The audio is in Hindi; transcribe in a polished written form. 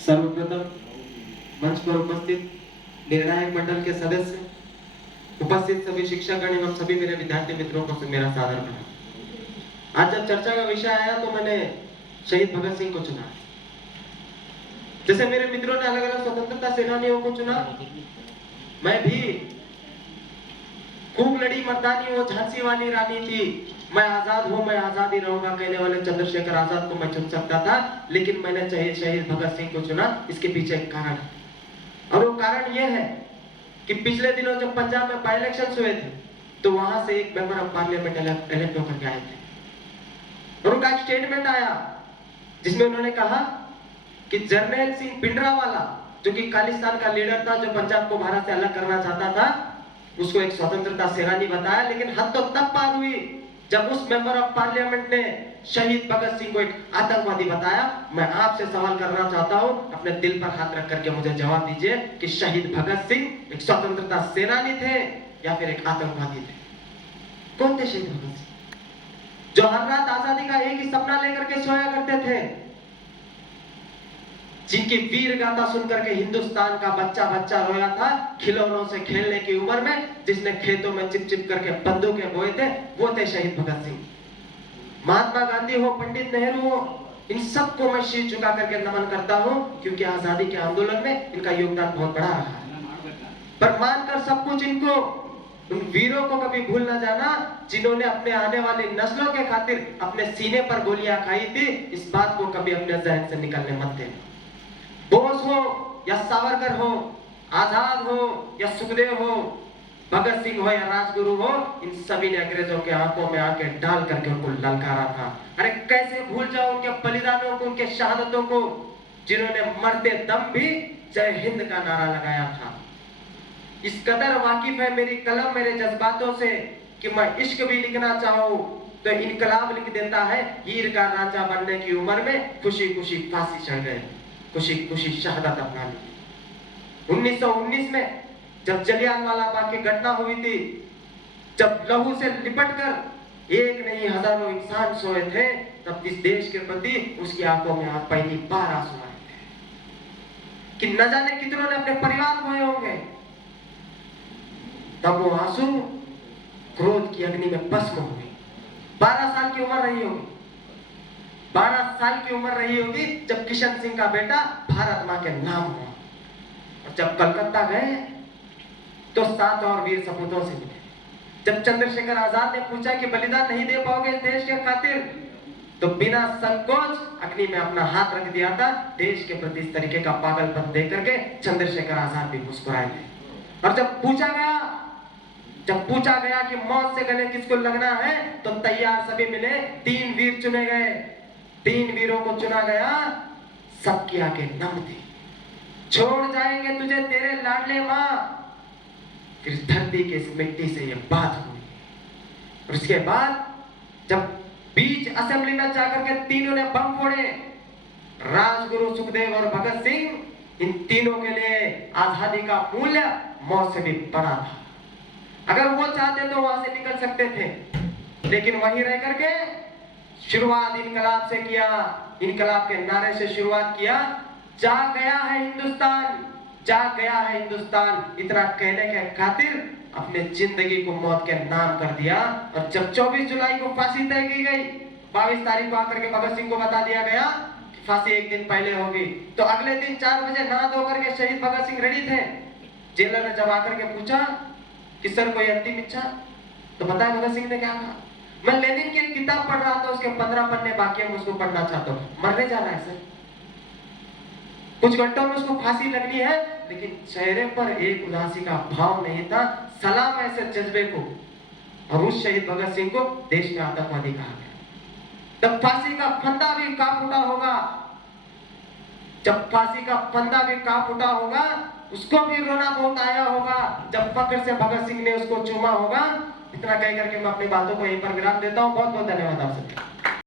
सर्वप्रथम मंच पर उपस्थित निर्णायक मंडल के सदस्य, उपस्थित सभी शिक्षकगण एवं सभी मेरे विद्यार्थी मित्रों को मेरा सादर प्रणाम। आज जब चर्चा का विषय आया तो मैंने शहीद भगत सिंह को चुना। जैसे मेरे मित्रों ने अलग अलग स्वतंत्रता सेनानियों को चुना, मैं भी खूब लड़ी मर्दानी वो झांसी वाली रानी थी, मैं आजाद हूं मैं आजाद ही रहूंगा कहने वाले चंद्रशेखर आजाद को मैं चुन सकता था, लेकिन मैंने शहीद भगत सिंह को चुना। इसके पीछे एक कारण है, और वो कारण यह है कि पिछले दिनों जब पंजाब में बाई इलेक्शन हुए थे तो वहां से एक मेंबर ऑफ पार्लियामेंट इलेक्ट होकर के आए थे, और उनका एक स्टेटमेंट आया जिसमें उन्होंने कहा कि जर्नैल सिंह भिंडरावाला, जो कि खालिस्तान का लीडर था, जो पंजाब को भारत से अलग करना चाहता था, उसको एक स्वतंत्रता सेनानी बताया। लेकिन हद तो तब पार हुई जब उस मेंबर ऑफ पार्लियामेंट ने शहीद भगत सिंह को एक आतंकवादी बताया। मैं आपसे सवाल करना चाहता हूं, अपने दिल पर हाथ रख करके मुझे जवाब दीजिए कि शहीद भगत सिंह एक स्वतंत्रता सेनानी थे या फिर एक आतंकवादी थे? कौन थे शहीद भगत सिंह, जो हर रात आजादी का एक ही सपना लेकर के सोया करते थे, जिनकी वीर गाथा सुनकर के हिंदुस्तान का बच्चा बच्चा रोया था, खिलौनों से खेलने की उम्र में, जिसने खेतों में चिप चिप करके बंदूकें बोए थे, वो थे शहीद भगत सिंह। महात्मा गांधी हो, पंडित नेहरू हो, इन सबको मैं शीश झुका करके नमन करता हूं, क्योंकि आजादी के आंदोलन में इनका योगदान बहुत बड़ा रहा है। पर मानकर सब कुछ इनको, उन वीरों को कभी भूल ना जाना जिन्होंने अपने आने वाली नस्लों के खातिर अपने सीने पर गोलियां खाई थी। इस बात को कभी अपने जहन से निकलने मत देना। बोस हो या सावरकर हो, आजाद हो या सुखदेव हो, भगत सिंह हो या राजगुरु हो, इन सभी ने अंग्रेजों के आंखों में आके डाल करके उनको ललकारा था। अरे कैसे भूल जाओ उनके बलिदानों को, उनके शहादतों को, जिन्होंने मरते दम भी जय हिंद का नारा लगाया था। इस कदर वाकिफ है मेरी कलम मेरे जज्बातों से कि मैं इश्क भी लिखना चाहूं तो इनकलाब लिख देता है। हीर का राजा बनने की उम्र में खुशी खुशी फांसी चढ़ गए, खुशी खुशी शहादत अपना ली। 1919 में जब जलियांवाला बाग की घटना हुई थी, जब लहू से लिपटकर एक नहीं हजारों इंसान सोए थे, तब इस देश के प्रति उसकी आंखों में पहली बार आंसू आए थे कि न जाने कितनों ने अपने परिवार खोए होंगे। तब वो आंसू क्रोध की अग्नि में भस्म हो गई। 12 साल की उम्र रही होगी, 12 साल की उम्र रही होगी जब किशन सिंह का बेटा भारत मां के नाम हुआ। और जब कलकत्ता गए तो 7 और वीर सपूतों से मिले। जब चंद्रशेखर आजाद ने पूछा कि बलिदान नहीं दे पाओगे इस देश के खातिर, तो बिना संकोच अग्नि में अपना हाथ रख दिया था। देश के प्रति इस तरीके का पागलपन देख करके चंद्रशेखर आजाद भी मुस्कुराए थे। और जब पूछा गया कि मौत से गले किसको लगना है, तो तैयार सभी मिले। 3 वीर चुने गए, 3 वीरों को चुना गया। सबकी आंखें नम थी। छोड़ जाएंगे तुझे तेरे लाडले मां, फिर धरती के इस मिट्टी से ये बात हुई। और उसके बाद जब बीच असेंबली में जाकर के तीनों ने बम फोड़े, राजगुरु, सुखदेव और भगत सिंह, इन तीनों के लिए आजादी का मूल्य मौत से भी बड़ा था। अगर वो चाहते तो वहां से निकल सकते थे, लेकिन वहीं रह करके शुरुआत इनकलाब से किया, इनकलाब के नारे से शुरुआत किया। जाग गया है हिंदुस्तान, जाग गया है हिंदुस्तान, इतना कहने के खातिर अपने जिंदगी को मौत के नाम कर दिया। और जब 24 जुलाई को फांसी तय की गई, 22 तारीख को आकर के भगत सिंह को बता दिया गया कि फांसी एक दिन पहले होगी, तो अगले दिन 4 बजे नहा धो करके शहीद भगत सिंह रेडी थे। जेलर ने जब आकर के पूछा कि सर कोई अंतिम इच्छा, तो पता है भगत सिंह ने क्या कहा? मैं लेनिन की किताब पढ़ रहा था, उसके 15 पन्ने बाकी है, मैं उसको पढ़ना चाहता हूँ। मरने जा रहा है सर, कुछ घंटों में उसको फांसी लगनी है, लेकिन चेहरे पर एक उदासी का भाव नहीं था। सलाम ऐसे जज्बे को। और उस शहीद भगत सिंह को देश में आतंकवादी कहा गया। तब फांसी का फंदा भी कांप उठा होगा, जब फांसी का फंदा भी कांप उठा होगा, उसको भी रोना बहुत आया होगा जब फक्र से भगत सिंह ने उसको चूमा होगा। इतना कह करके मैं अपनी बातों को यहीं पर विराम देता हूँ। बहुत बहुत धन्यवाद आप सभी।